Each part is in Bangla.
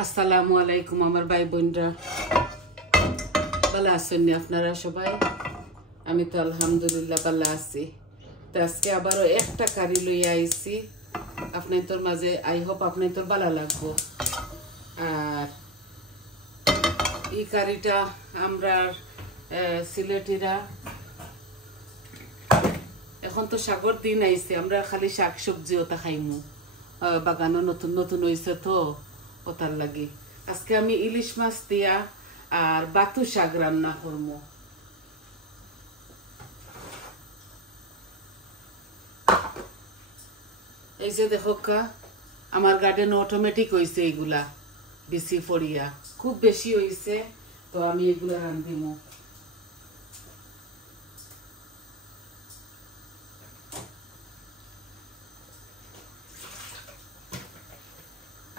আসসালামু আলাইকুম আমার ভাই বোনরা, ভালো আছেন আপনারা সবাই? আমি তো আলহামদুলিল্লাহ ভালো আছি। তো আজকে আবারও একটা কারি লইয়া আইছি আপনাদের মাঝে। আই হোপ আপনাদের ভালো লাগবো। আর এই কারিটা আমরা সিলেটিরা, এখন তো শাকর দিন আইছে, আমরা খালি শাক সবজি ওটা খাইমু। বাগানও নতুন নতুন হয়েছে তো ওটার লাগে আজকে আমি ইলিশ মাছ দিয়া আর বাতু শাক রান্না করবো। এই যে দেখো আমার গার্ডেন অটোমেটিক হয়েছে, এগুলা বেশি ফড়িয়া খুব বেশি হয়েছে, তো আমি এগুলা রান্ধিমু।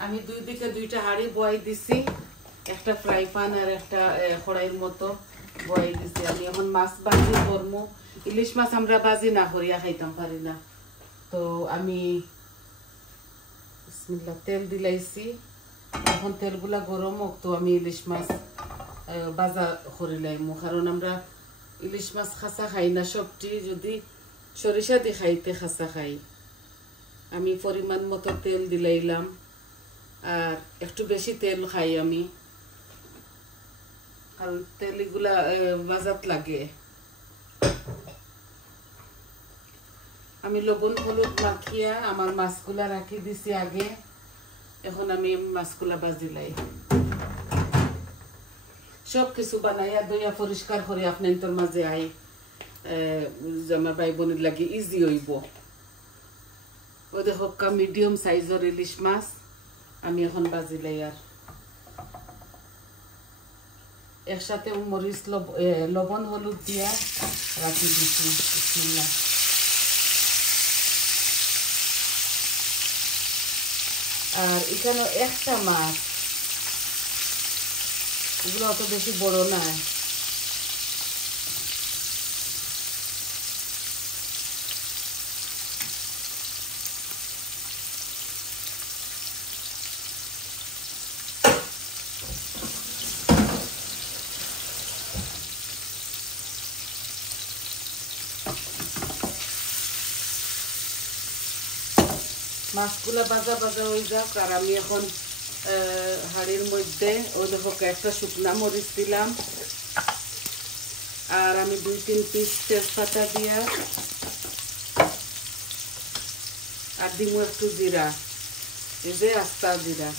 আমি দুই দিকে দুইটা হাঁড়ি বয়াই দিছি, একটা ফ্রাই প্যান আর একটা কড়াইয়ের মতো বয়াই দিছি। আমি এখন মাছ ভাজি করবো। ইলিশ মাছ আমরা ভাজি না করিয়া খাইতাম পারি না, তো আমি বিসমিল্লাহ তেল দিলাইছি। এখন তেলগুলা গরম হোক, তো আমি ইলিশ মাছ ভাজা করে লাইমু। কারণ আমরা ইলিশ মাছ খাসা খাই না, সবটি যদি সরিষা দিয়ে খাইতে খাসা খাই। আমি পরিমাণ মতো তেল দিলাইলাম, আর একটু বেশি তেল খাই আমি, কারণ তেল এগুলা বাজাত লাগে। আমি লবণ হলুদ মাখিয়া আমার মাছগুলা রাখি দিছি আগে। এখন আমি মাছগুলা বাজিলাই, সব কিছু বানাইয়া দইয়া পরিষ্কার করে আপনার মাঝে আই, আমার ভাই বোনের লাগে ইজি হইব। ওই দেখো মিডিয়াম সাইজের ইলিশ মাছ আমি এখন বাজিলাই। আর একসাথে মরিচ লবণ হলুদ দিয়া রাখি দিছি। বিসমিল্লাহ। আর এখানে একটা মাছ, এগুলো অত বেশি বড় না। মাছগুলা ভাজা ভাজা হয়ে যাক, আর আমি এখন হাঁড়ির মধ্যে ওই দেখো একটা শুকনা মরিচ দিলাম, আর আমি 2-3 পিস তেজপাতা দিয়া, আর দিমু একটু জিরা, এই যে আস্তা জিরা।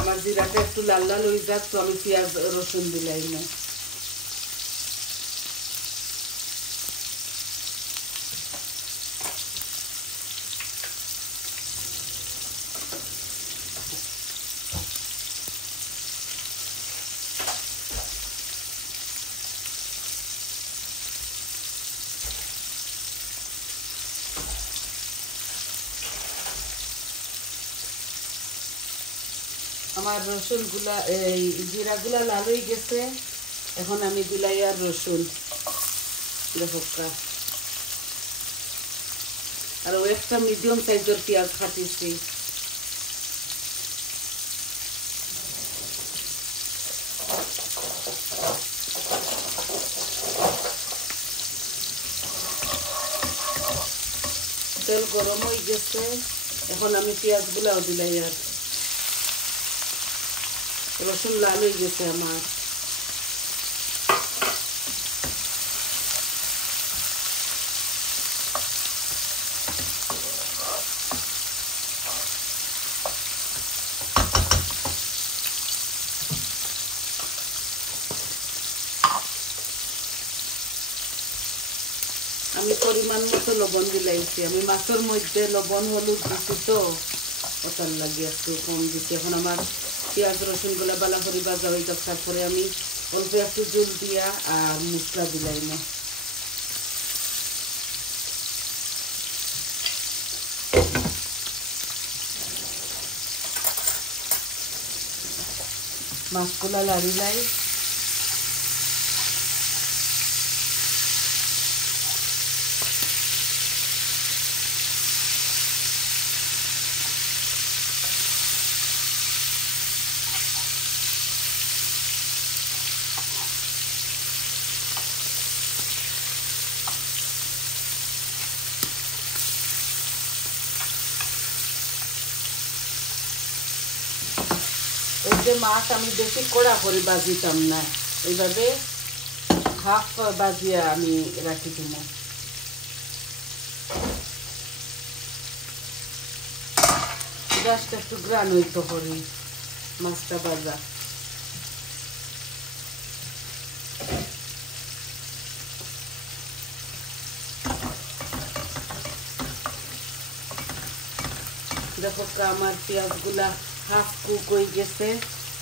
আমার জিরাটা একটু লাল লাল হয়ে যাক, তো আমি পেঁয়াজ রসুন দিলাই না। আমার রসুনগুলা এই জিরাগুলা লাল হয়ে গেছে, এখন আমি দিলাই আর রসুন দেখো। আর একটা মিডিয়াম সাইজের পেঁয়াজ কাটিছি। তেল গরম হয়ে গেছে, এখন আমি পেঁয়াজগুলাও দিলাই। আর রসুন লাল হয়ে গেছে আমার। আমি পরিমাণ মতো লবণ দিলাইছি। আমি মাছের মধ্যে লবণ হলুদ দিছি, তো ওটার লাগে একটু কম দিচ্ছি। এখন আমার পেঁয়াজ রসুনগুলা বালা করে ভাজা হয়ে যাক, তারপরে আমি অল্প একটু জল দিয়া আর মশলা দিলাই না। মাছগুলা লাড়িলাই। যে মাছ আমি বেশি কড়া করে বাজিতাম না, এইভাবে হাফ বাজিয়া আমি রাখি দিব। গাছটা একটু গ্রান হইতে করি মাছটা ভাজা। দেখো আমার পেঁয়াজগুলা হাফ কুক হয়ে গেছে।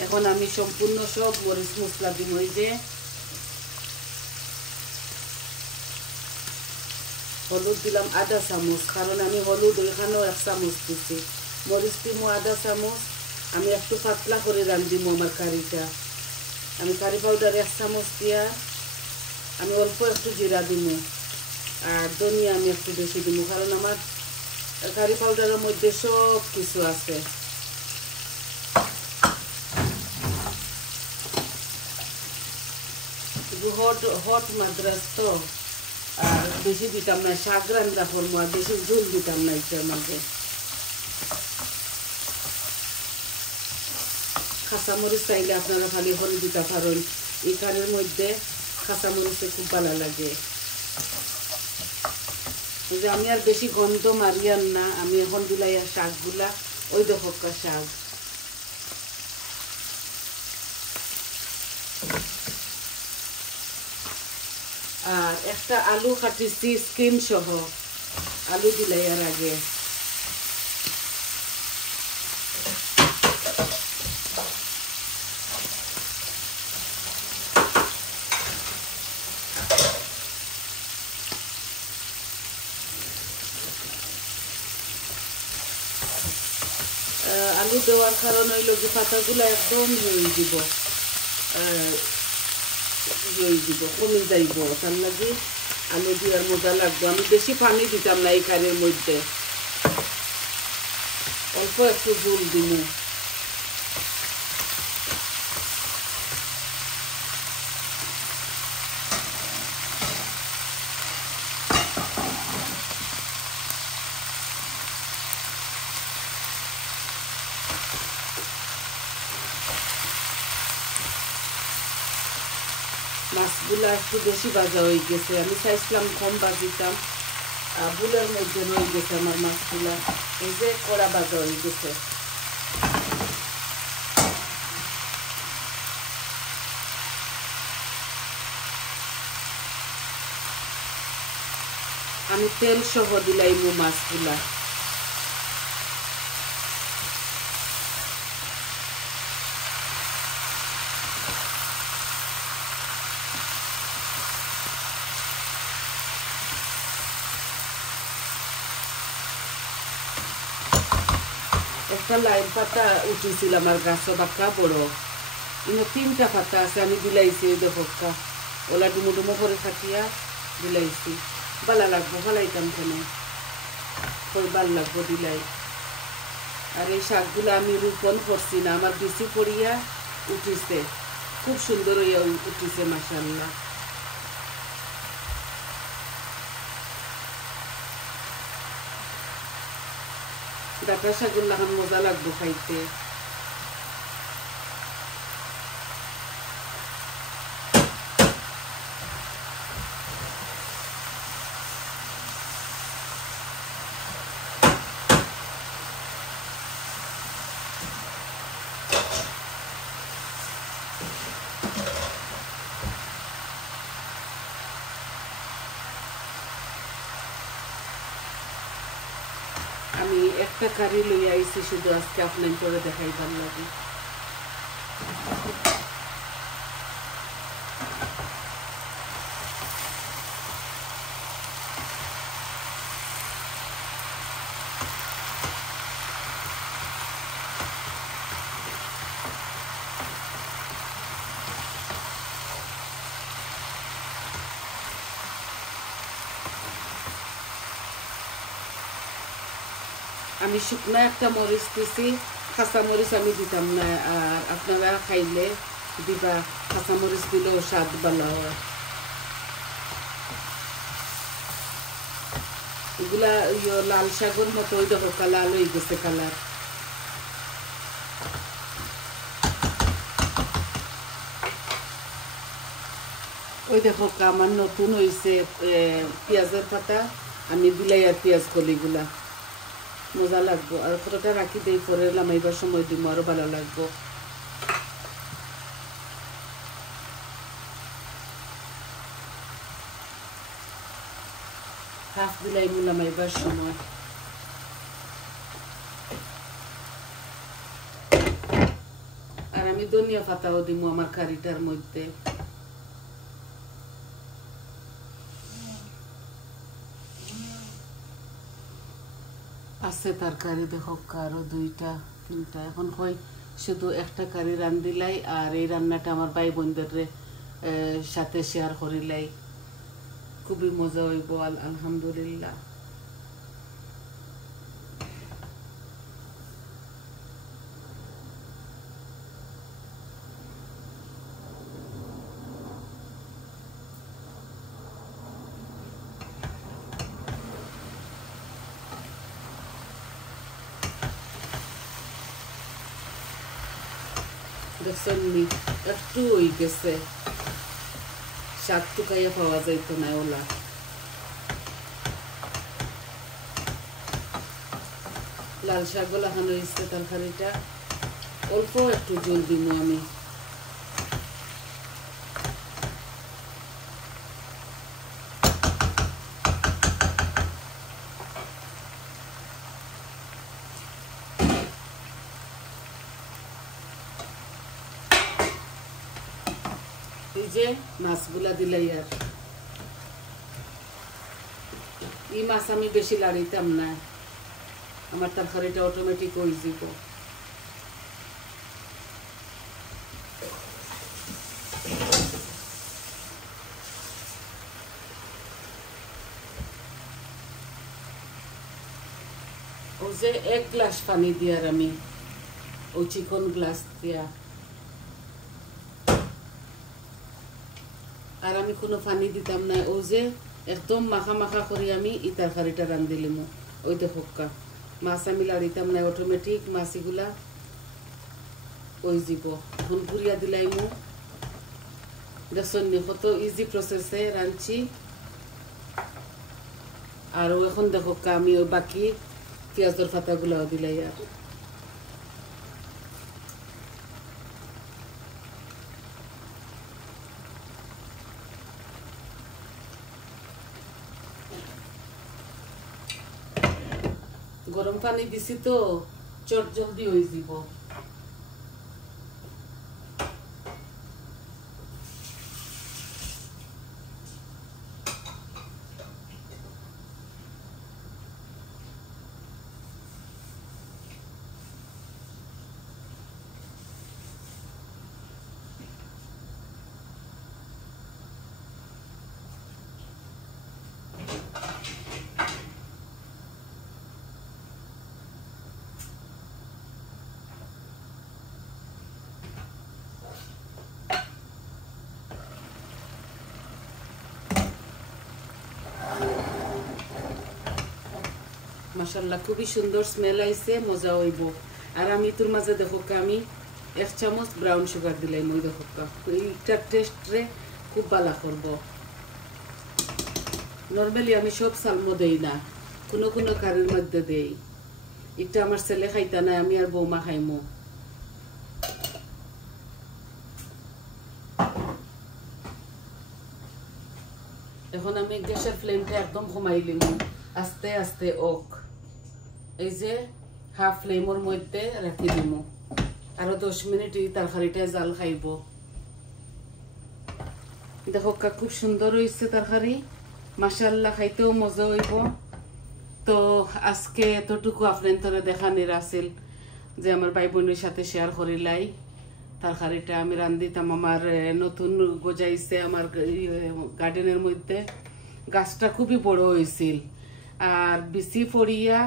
এখন আমি সম্পূর্ণ সব মরিচ মশলা দিব। ওই যে হলুদ দিলাম আধা চামচ, কারণ আমি হলুদ ওইখানেও 1 চামচ দিচ্ছি। মরিচ দিব আধা চামচ। আমি একটু পাতলা করে রাঁধিব আমার কারিটা। আমি কারি পাউডার 1 চামচ দিয়া আমি অল্প একটু জিরা দিব, আর ধনিয়া আমি একটু বেশি দিব, কারণ আমার কারি পাউডারের মধ্যে সব কিছু আছে। হট মাদ্রাস তো, আর বেশি দিতাম না। শাক রান্না করবো, আর বেশি ঝোল দিতাম না এটার মধ্যে। কাঁচামরিচ চাইলে আপনারা খালি করে দিতে পারেন। এই কারির মধ্যে কাঁচামরিচে খুব ভালো লাগে। যে আমি আর বেশি গন্ধ মারিয়ান না। আমি এখন দিলাই শাকগুলা, ওই দেখো শাক। আর একটা আলু কাটিছি স্কিন সহ, আলু দিলাই আর আগে। আলু দেওয়ার কারণ হইল যে পাতাগুলো একদম কমে যাইব, তার লাগে আলু দেওয়ার মজা লাগবে। আমি বেশি পানি দিতাম না এই কারির মধ্যে, অল্প একটু ঝোল দিব। মাছগুলা একটু বেশি ভাজা হয়ে গেছে। আমি চাইছিলাম কম ভাজিতাম, বুলের মধ্যে রয়ে গেছে আমার মাছগুলা। এই যে কড়া ভাজা হয়ে গেছে। আমি তেল সহ দিলাম মাছগুলা। একটা লাইন পাতা উঠেছিল আমার গাছ, বাক্কা বড়। ইনো 3টা পাতা আছে, আমি বিলাইছি। ওই দেখো ওলা ডুমো ডুমো করে কাটিয়া বিলাইছি। ভালো লাগবো, ভালাইতাম কেন, ভাল লাগবো দিলাই। আর এই শাকগুলো আমি রোপণ করছি না, আমার বেশি পড়িয়া উঠিছে, খুব সুন্দর হইয়া উঠিছে মাশাআল্লাহ। ডাটা শাকগুলো এখন মজা লাগবো খাইতে। আমি একটা কারি লইয়া আইছি, শুধু আজকে আপনার করে দেখাই ভালো লাগে। আমি শুকনো একটা মরিচ দিছি, কাঁচা মরিচ আমি দিতাম না। আর আপনারা খাইলে দিবা, কাঁচা মরিচ দিলেও স্বাদ ভালো হয়। এগুলা লাল শাকের মতো, ওই দেখো লাল হয়ে গেছে কালার। ওই দেখো আমার নতুন হয়েছে পেঁয়াজের পাতা, আমি দিলাই আর পেঁয়াজ কলিগুলা মজা লাগবো। আর কতটা রাখি দিই পরে লামাইবার সময় দিব, আরো ভালো লাগবো। হাফ দিলাই লামাইবার সময়। আর আমি ধনিয়া পাতাও দিব আমার কারিটার মধ্যে। আছে তরকারি দেখো আরো 2টা 3টা, এখন কই শুধু একটা কারি রান্ধিলাই। আর এই রান্নাটা আমার ভাই বোনদের সাথে শেয়ার করিলাই, খুবই মজা হইব আলহামদুলিল্লাহ। দেখছেন একটু হয়ে গেছে, শাক টুকাইয়া পাওয়া যাইতো না ওলা। লাল শাক গুলা খানো হয়েছে, তরকারিটা অল্প একটু জল দিব আমি। এই যে মাছগুলা দিলাই, আর এই মাছ আমি বেশি লাড়িতাম না, আমার তরকারিটা অটোমেটিক হয়ে যাব। ও যে 1 গ্লাস পানি দিয়ার আমি ও চিকন গ্লাস দিয়া, আর আমি কোনো পানি দিতাম না। ও যে একদম মাখা মাখা করে আমি এই তরকারিটা রান্ধিলিম। ওই দেখো মাছ আমি লাড়িতাম না, অটোমেটিক মাছগুলা ওই যাব। এখন পুরিয়া দিলাইমু, দেখছেন কত ইজি প্রসেসে রাঁধছি। আর এখন দেখো আমি ওই বাকি পেঁয়াজের পাতাগুলাও দিলাই। আর গরম পানি দিছি তো চট জলদি হয়ে যাব। মাশাআল্লাহ খুবই সুন্দর স্মেল আইছে, মজা হইব। আর আমি তোর মাঝে দেখো আমি 1 চামচ ব্রাউন সুগার দিলাই। মই দেখো এইটার টেস্ট রে খুব ভালো করব। নরমালি আমি সব সালমো দেই না, কোনো কোনো কারির মধ্যে দেই। এটা আমার ছেলে খাইতা না, আমি আর বৌমা খাইমো। এখন আমি গ্যাসের ফ্লেমটা একদম কমাই লিম, আস্তে আস্তে ওক। এই যে হাফ ফ্লেমের মধ্যে রাখি দিমু, আরো 10 মিনিট এই তরকারিটা জাল খাইব। দেখো খুব সুন্দর হয়েছে তরকারি, মাশাআল্লাহ, খাইতেও মজা হইব। তো আজকে এতটুকু আপনার দেখানির আছিল যে আমার ভাই বোনের সাথে শেয়ার করিলাই। তরকারিটা আমি রান্ধিতাম, আমার নতুন গজাইছে আমার গার্ডেনের মধ্যে। গাছটা খুবই বড় হয়েছিল, আর বেশি পড়িয়া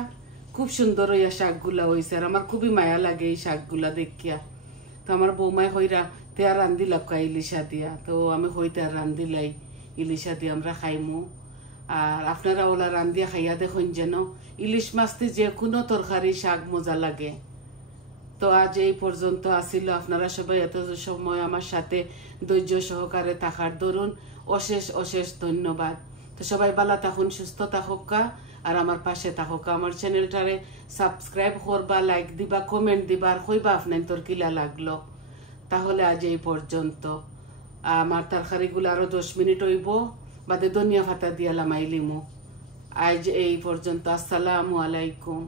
খুব সুন্দর হইয়া শাকগুলা হয়েছে। আর আমার খুবই মায়া লাগে এই শাকগুলা দেখিয়া। তো আমার বৌমায় হইরা তেয়া রান্ধিলা ইলিশা দিয়া, তো আমি হইতে রান্ধিলাই ইলিশা দিয়ে আমরা খাইমু। আর আপনারা ওলা রান্ধিয়া খাইয়া দেখুন যেন ইলিশ মাছতে যে কোনো তরকারি শাক মজা লাগে। তো আজ এই পর্যন্ত আসিল। আপনারা সবাই এত সময় আমার সাথে ধৈর্য সহকারে থাকার দরুন অশেষ অশেষ ধন্যবাদ। তো সবাই ভালো থাকুন, সুস্থ থাকুকা, আর আমার পাশে থাকুকা। আমার চ্যানেলটারে সাবস্ক্রাইব করবা, লাইক দিবা, কমেন্ট দিবা, আর কইবা আপনার তোর কিলা লাগলো। তাহলে আজ এই পর্যন্ত। আমার তরকারিগুলো আরো 10 মিনিট হইব, বাদে ধনিয়া পাতা দিয়া লামাইলিমু। আজ এই পর্যন্ত। আসসালামু আলাইকুম।